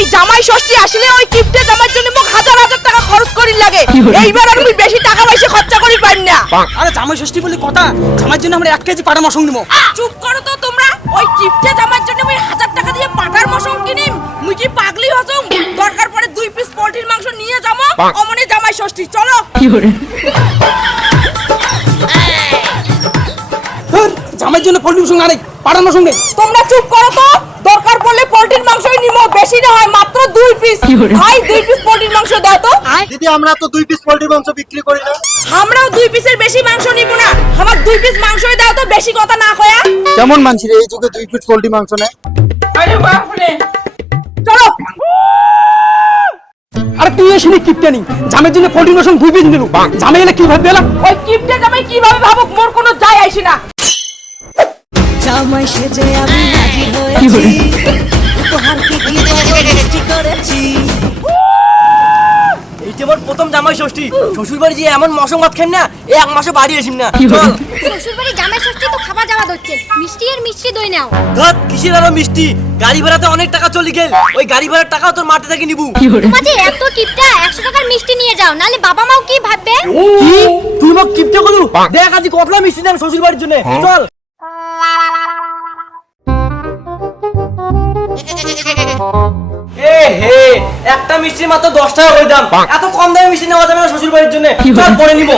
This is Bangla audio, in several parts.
এই জামাই ষষ্ঠী আসলে ওই কিপটে জামার জন্য মোক হাজার হাজার টাকা খরচ করি লাগে। এইবার আর আমি বেশি টাকা পয়সা খরচা করি পাই না। আরে জামাই ষষ্ঠী বলি কথা, জামার জন্য আমরা 1 কেজি পাটা মশং নিব। চুপ করো তো তোমরা। ওই কিপটে জামার জন্য আমি 1000 টাকা দিয়ে পাটার মশং কিনিম? মুই কি পাগলি হছং? দরকার পড়ে 2 পিস পোল্ট্রির মাংস নিয়ে যাবো, অমনে জামাই ষষ্ঠী চলো। জামার জন্য পোল্ট্রি মশং আরে পাটা মশং নে। তোমরা চুপ করো তো। দরকার পড়লে পোল্ট্রির মাংসই নিমো, বেশি না হয় মাত্র 2 পিস। ভাই 2 পিস পোল্ট্রির মাংস দাও তো। দিদি আমরা তো 2 পিস পোল্ট্রি মাংস বিক্রি করি না। আমরাও 2 পিসের বেশি মাংস নিব না। আমার 2 পিস মাংসই দাও তো, বেশি কথা না কয়া। কেমন মানছি রে এই যুগে 2 পিস পোল্ট্রি মাংস নেয়? আরে বাপ রে, চলো। আরে তুই এসে কিপটে নি, জামার জন্য পোল্ট্রি মশং 2 পিস নিলু। জামাই এলে কি ভাববে এলা? ওই কিপটে জামাই কিভাবে ভাবুক, মোর কোনো যায় আইছে না। জামাই সেজে আমি হাজির হয়েছি, উপহারকে কি মিষ্টি করেছি। এইটা আমার প্রথম জামাই ষষ্ঠী। শ্বশুর বাড়ি যে এমন মশং ভাত খাই না, 1 মাসে বাড়ি আসিম না। চল। শ্বশুরবাড়ি জামাই ষষ্ঠী তো খাবার যাওয়া হচ্ছে, মিষ্টি আর মিষ্টি দই নাও। ধত কিসের আরো মিষ্টি, গাড়ি ভাড়াতে অনেক টাকা চলে গেল, ওই গাড়ি ভাড়ার টাকাও তোর মাঠে থেকে নিবু। মাঝে এত কিপটা 100 টাকার মিষ্টি নিয়ে যাও, নালে বাবা মাও কি ভাববে? কি তুই মোক কিপটে করু? দেখ আজ কতলা মিষ্টি দাম শ্বশুর বাড়ির জন্য। চল। এ হে, একটা মিষ্টির মাত্র 10 টাকা করে দাম। এত কম দামে মিষ্টি নেওয়া যাবে না শ্বশুর বাড়ির জন্য। চল পরে নিব।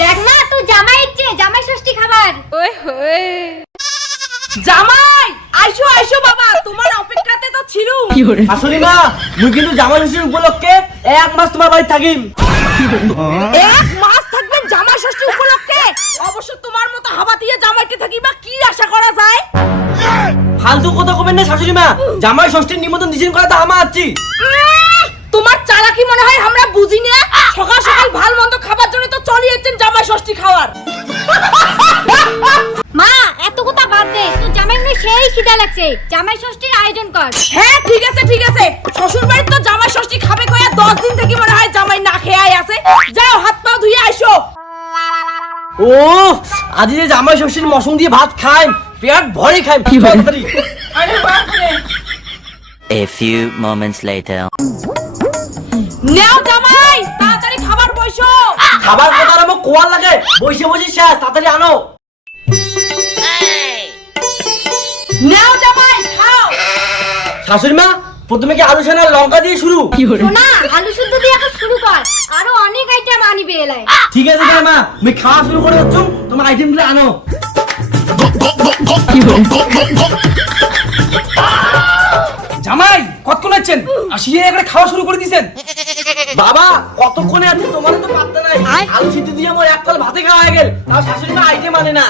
দেখ না তুই জামাই ইচ্ছে জামাই ষষ্ঠী খাবার। ওই হই জামাই আইসো আইসো বাবা, তোমার অপেক্ষাতে তো ছিলুম। শাশুড়ি মা, মুই কিন্তু জামাই ষষ্ঠীর উপলক্ষে 1 মাস তোমার বাড়ি থাকিম। 1 মাস থাকবেন জামাই ষষ্ঠী উপলক্ষে? অবশ্য তোমার মতো হাবা দিয়ে জামাইতে থাকিবা কি আশা করা যায়? ফালতু কথা কবেন না শাশুড়ি মা, জামাই ষষ্ঠীর নিমন্ত্রণ দিছেন করা তো আমা আছি। তোমার চালাকি মনে হয় আমরা বুঝি না। সকাল সকাল ভাল মন্দ খাবার জন্য তো চলিয়েছেন জামাই ষষ্ঠী খাওয়ার। মা এত কথা বাদ দে, তোর জামাই মনে সেই খিদা লাগছে, জামাই ষষ্ঠীর আয়োজন কর। হ্যাঁ ঠিক আছে ঠিক আছে। শ্বশুর বাড়ির তো জামাই ষষ্ঠী খাবে কয়া 10 দিন থেকে মনে হয় জামাই না খেয়ে আছে। যাও হাত পা ধুয়ে আইসো। ও আজ যে জামাই ষষ্ঠীর মশং দিয়ে ভাত খাই, পেট ভরে খাই। তাড়াতাড়ি। আরে বাপ রে। A few moments later. নাও জামাই তাড়াতাড়ি খাবার বইসো। খাবার কথা আর আমার কোয়াল লাগে, বসে বসে শেষ, তাড়াতাড়ি আনো। নাও জামাই খাও। শাশুড়ি মা, প্রথমে কি আলু সেনা লঙ্কা দিয়ে শুরু? না আলু শুদ্ধ দিয়ে এখন শুরু কর, আরো অনেক আইটেম আনিবে এলাই। ঠিক আছে তাই মা, আমি খাওয়া শুরু করে হচ্ছুম, তোমার আইটেমগুলো আনো। জামাই কতক্ষণ আছেন? আসিয়ে একবারে খাওয়া শুরু করে দিয়েছেন। বাবা কতক্ষণে আছে তোমার তো পাত্তা নাই। আলু সিদ্ধ দিয়ে আমার 1 কল ভাতে খাওয়া হয়ে গেল, তাও শাশুড়ি মা আইটেম মানে না।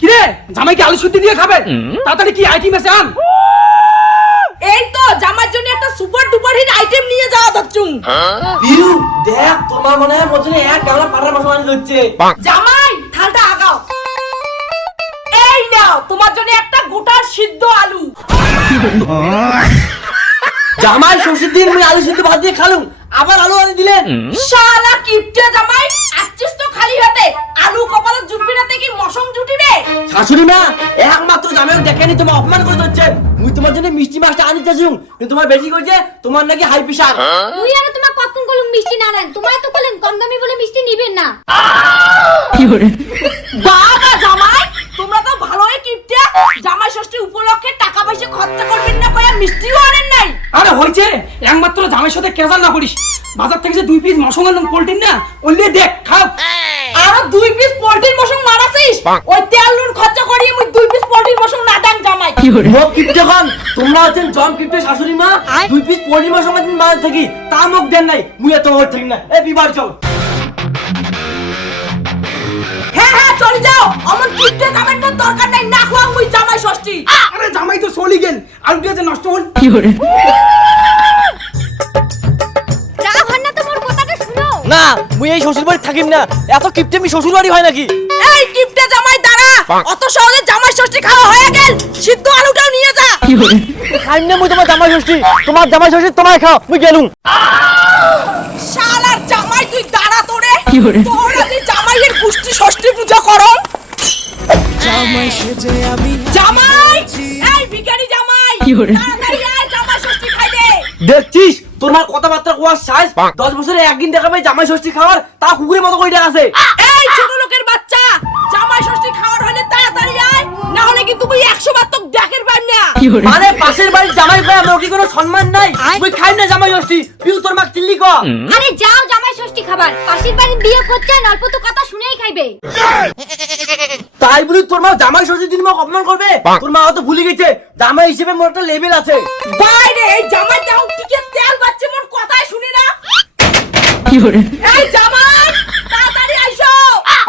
কি রে জামাই কি আলু শুদ্ধ দিয়ে খাবে? তাড়াতাড়ি কি আইটেম আছে আন। এই তো জামার জন্য একটা সুপার ডুপার হিট আইটেম নিয়ে যাওয়া দচ্চুম। বিউ দেখ, তোমার মনে হয় মোর জন্য 1 গামলা পাটার মশলা আনি দিচ্ছে। জামাই থালটা আগাও। এই নাও তোমার জন্য একটা গোটা সিদ্ধ আলু। জামাই ষষ্ঠীর দিন আমি আলু সিদ্ধ ভাত দিয়ে খালুম, আবার আলু আনি দিলেন। শালা কিপটে জামাই, আসছিস তো খালি হাতে। আলু কপালে জুটবি না কি মশম জুটিবে? শাশুড়ি মা, একমাত্র জামাই দেখেনি তোমার অপমান করে দিচ্ছে। মুই তোমার জন্য মিষ্টি মাছটা আনি দিয়েছিলাম, কিন্তু তোমার বেশি কইছে, তোমার নাকি হাই প্রেসার। মুই আর তোমার কতক্ষণ কলম মিষ্টি না নেন, তোমার তো বলেন কম দামি বলে মিষ্টি নিবেন না। বাবা জামাই তোমরা তো ভালোই কিপটে। জামাই ষষ্ঠী উপলক্ষে টাকা পয়সা খরচা করবেন না কয়া মিষ্টিও আনেন নাই। আরে হইছে, একমাত্র জামাইয়ের সাথে কেজাল না করিস। বাজার থেকে যে 2 পিস মশং আনলাম পোল্ট্রি না, ওলে দেখ খাও। আরো 2 পিস পোল্ট্রির মশং মারাছিস? ওই তেল নুন খরচা করিয়ে মুই 2 পিস পোল্ট্রির মশং না দাম জামাই। মোক কিপটে খান, তোমরা হচ্ছেন জম কিপটে শাশুড়ি মা। 2 পিস পরিমার সঙ্গে তুমি মাছ থাকি, তা মোক দেন নাই, মুই এত ওর থাকি না। এই বিবার চল। হ্যাঁ হ্যাঁ চলে যাও, অমন কিপটে জামাইর মত দরকার নাই, না খাওয়া মুই জামাই ষষ্ঠী। আরে জামাই তো চলি গেল, আলুটা যে নষ্ট হল। রাগ হন না তো মোর কথাটা শুনো। না মুই এই শ্বশুর বাড়ি থাকিম না, এত কিপটে আমি শ্বশুর বাড়ি হয় নাকি? এই কিপটে জামাই দাঁড়া, অত সহজে জামাই ষষ্ঠী খাওয়া হয়ে গেল, সিদ্ধ আলুটাও নিয়ে যা। খাইম না মুই তোমার জামাই ষষ্ঠী, তোমার জামাই ষষ্ঠী তোমার খাও, মুই গেলুম। শালার জামাই তুই দাঁড়া তোরে। তোর আজ জামাইয়ের পুষ্টি ষষ্ঠী পূজা করো। জামাই সেজে আমি জামাই এই তাড়াতাড়ি আয় জামাই ষষ্ঠী খাইতে। দেখছিস তোর মার কথাবার্তা কোয়ার সাইজ 10 বছরে একদিন দেখাবে জামাই ষষ্ঠী খাওয়ার তা কুকুরের মতো কইটা আছে। এই ছোট লোকের বাচ্চা, জামাই ষষ্ঠী খাওয়ার হলে তাড়াতাড়ি আয়, না হলে কিন্তু তুই 100 বার তো ডাকের পাই না। মানে পাশের বাড়ির জামাই কয় আমার কি কোনো সম্মান নাই? তুই খাই না জামাই ষষ্ঠী, তুই তোর মা চিল্লি ক। আরে যাও জামাই ষষ্ঠী খাবার, পাশের বাড়ি বিয়ে করছেন, অল্প তো কথা শুনেই খাইবে। তাই বলি তোর মা জামাই ষষ্ঠীর দিন মা অপমান করবে? তোর মা হয়তো ভুলে গেছে জামাই হিসেবে মোর একটা লেভেল আছে। বাইরে এই জামাই দাও টিকে তেল বাচ্চা মোর কথাই শুনি না। এই জামাই তাড়াতাড়ি আইসো।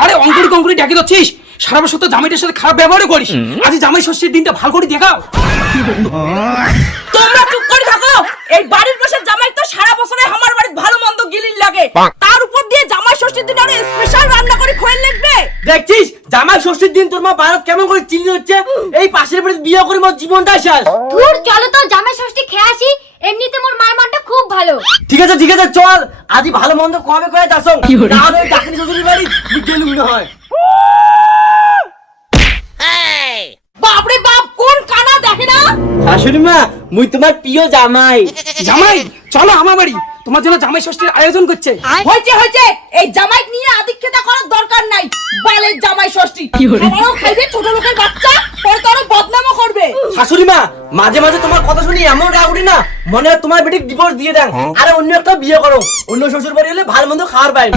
আরে অঙ্কুরি কঙ্কুরি ডাকি দিচ্ছিস, সারা বছর তো জামাইটার সাথে খারাপ ব্যবহার করিস, আজ জামাই ষষ্ঠীর দিনটা ভালো করে দেখাও। তোমরা চুপ করে থাকো। এই বাড়ির পাশে জামাই তো সারা বছরে আমার বাড়িতে ভালো মন্দ গিলির লাগে, তার উপর দিয়ে জামাই ষষ্ঠীর দিন আরো স্পেশাল রান্না করে খোয়েল লাগবে। দেখছিস জামাই ষষ্ঠীর দিন তোর মা ভারত কেমন করে চিল্লি হচ্ছে? এই পাশের বাড়িতে বিয়ে করে মোর জীবনটা শেষ। ধুর চলো তো জামাই ষষ্ঠী খেয়ে আসি, এমনিতে মোর মার মানটা খুব ভালো। ঠিক আছে চল, আজই ভালো মন্দ কবে করে যাসো, না হলে ডাকিনি শ্বশুরের বাড়ি গেলুম না হয়। বাপরে বাপ, কোন কানা দেখে না? শাশুড়ি মা মুই তোমার প্রিয় জামাই। জামাই চলো আমার বাড়ি, তোমার জন্য জামাই ষষ্ঠীর আয়োজন করছে। হয়েছে এই জামাই নিয়ে আদিক্ষেতা করার দরকার নাই। বালের জামাই ষষ্ঠী খাবারও খাইবে ছোট লোকের বাচ্চা, পরে তারও বদনামও করবে। শাশুড়ি মা মাঝে মাঝে তোমার কথা শুনি এমন রাগ উঠি না, মনে হয় তোমার বেটিক ডিভোর্স দিয়ে দেন, আরে অন্য একটা বিয়ে করো, অন্য শ্বশুর বাড়ি হলে ভালো মন্দ খাওয়ার পাই।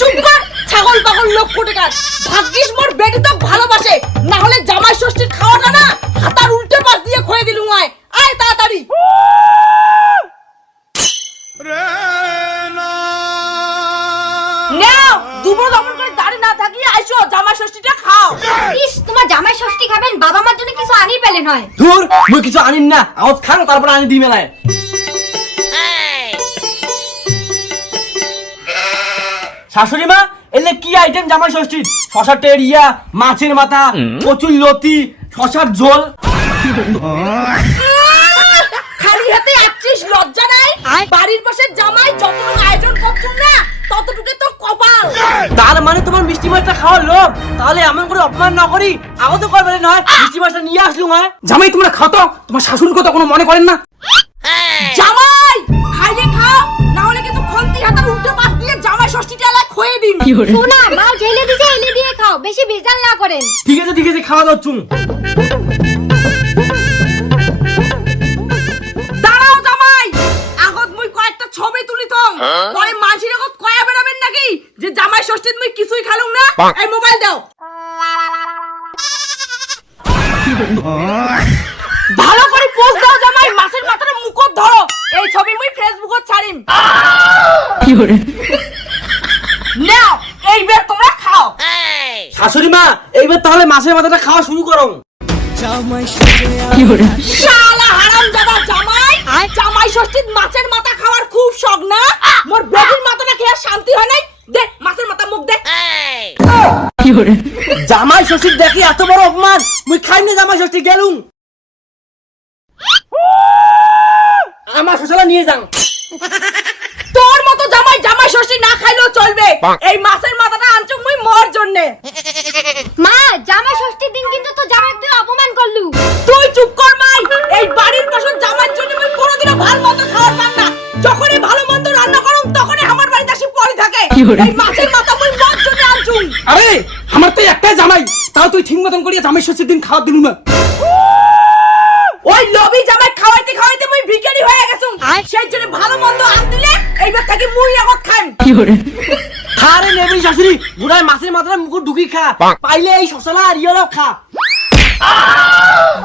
চুপ কর ছাগল পাগল লোক কোটেকার। ভাগ্যিস মোর বেটি তো ভালোবাসে, না হলে জামাই ষষ্ঠীর খাওয়াটা না হাতার উল্টে পাশ দিয়ে খয়ে দিলুম। আয় তাড়াতাড়ি। নাও দুবো দমন করে দাঁড়ি না থাকিয়ে আইসো, জামাই ষষ্ঠীটা খাও। ইস তোমার জামাই ষষ্ঠী খাবেন, বাবা মার জন্য কিছু আনি পেলেন হয়। ধুর মুই কিছু আনিন না, আওয়াজ খান তারপর আনি দিই মেলায়। শাশুড়ি মা এলে কি আইটেম জামাই ষষ্ঠীর? শশার টেরিয়া, মাছের মাথা, কচুর লতি, শশার ঝোল। খালি হাতে আসছিস, লজ্জা নাই? বাড়ির পাশে জামাই যতটুকু আয়োজন করছুন না ততটুকু তোর কপাল। তার মানে তোমার মিষ্টি মাছটা খাওয়ার লোক? তাহলে এমন করে অপমান না করি আগে তো করবে না, মিষ্টি মাছটা নিয়ে আসলুম। হয় জামাই তোমরা খাও তো, তোমার শাশুড়ির কথা কোনো মনে করেন না? জামাই খাইলে খাও, না হলে কিন্তু খন্তি হাতার উল্টো পাশ দিয়ে জামাই ষষ্ঠীটা এলা খয়ে দিন। শোনা মা ঢেলে দিছে, এলে দিয়ে খাও, বেশি ভেজাল না করেন। ঠিক আছে খাওয়া দাচ্ছুম। দাঁড়াও জামাই, আগত মুই কয়েকটা ছবি তুলিতম, পরে মানসির আগত কয়া বেরাবেন নাকি যে জামাই ষষ্ঠীত মুই কিছুই খালুম না। এই মোবাইল দাও। ভালো করে পোজ দাও জামাই, মাছের মাথাটা মুখত ধরো। এই ছবি মুই ফেসবুকত ছাড়িম। নাও এইবার তোমরা খাও। শাশুড়ি মা এইবার তাহলে মাছের মাথাটা খাওয়া শুরু করো। জামাই সেজে শালা হারামজাদা জামাই, জামাই ষষ্ঠীত মাছের মাথা খাওয়ার খুব শখ না? মোর বেটির মাথাটা খেয়ে শান্তি হয় নাই। দে মাছের মাথা মুখ দে। জামাই ষষ্ঠীর দেখি এত বড় অপমান, মুই খাই না জামাই ষষ্ঠী গেলুম। আমার শ্বশুরা নিয়ে যান। তোর মতো জামাই জামাই ষষ্ঠী না খাইলেও চলবে। এই মাছের মাথাটা আনছুম মুই মোর জন্যে। মা জামাই ষষ্ঠীর দিন কিন্তু তো জামাই তুই অপমান করলু। তুই চুপ কর মাই। এই বাড়ির পাশে জামাইর জন্য মুই কোনোদিনও ভালো মতো খাওয়ার পান না। যখনই ভালো মন্দ রান্না করুম তখনই আমার বাড়িতে আসি পড়ে থাকে। এই মাছের মাথা মুই মোর জন্য আনছুম। আরে আমার তো একটাই জামাই, তাও তুই ঠিক মতন করিয়া জামাই ষষ্ঠীর দিন খাওয়া দিলু না। ওই লবি জামাই খাওয়াইতে খাওয়াইতে মুই ভিখারি হয়ে গেছুম। সেই জন্য ভালো মন্দ আন দিলে এইবার থেকে মুই আগত খাইম। আরে নেবি শাশুড়ি, বুড়ায় মাছের মাথাটা মুখ ঢুকি খা, পাইলে এই শশালা আর ইয়েরাও খা।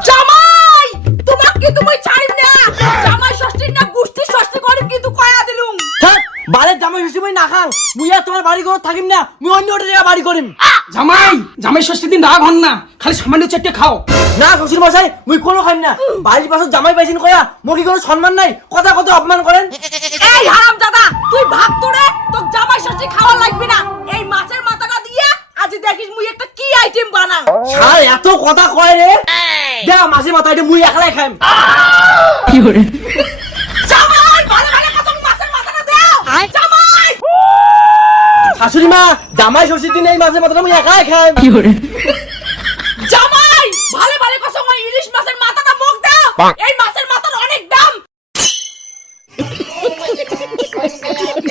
জামাই তোমাকে কিন্তু মুই ছাড়িম না। জামাই ষষ্ঠীর না গুষ্টি ষষ্ঠী করিম কিন্তু কয়া দিলুম। থাক বালের জামাই ষষ্ঠী মুই না খাং, মুই আর তোমার বাড়ি করে থাকিম না, মুই অন্য একটা জায়গায় বাড়ি করিম। জামাই ষষ্ঠীর দিন রাগ হন না, খালি সামান্য চারটে খাও। না শ্বশুর মশাই মুই কোনো খাই না, বাড়ির পাশে জামাই পাইছেন কয়া মোর কি কোনো সম্মান নাই? কথা কত অপমান করেন। এই হারামজাদা তুই ভাগ তোরে, তোর জামাই ষষ্ঠী খাওয়া লাগবে না। এই মাছের মাথাটা দিয়ে আজ দেখিস মুই একটা কি আইটেম বানাই। শালা এত কথা কয় রে, দেখ মাছের মাথা এটা মুই একলাই খাইম। জামাই ভালো ভালো কত মাছের মাথাটা দাও। জামাই শাশুড়ি মা জামাই ষষ্ঠীর দিন এই মাছের মাথাটা মুই একাই খাইম। জামাই ভালো ভালো কত ইলিশ মাছের মাথাটা মুখ দাও। এই মাছের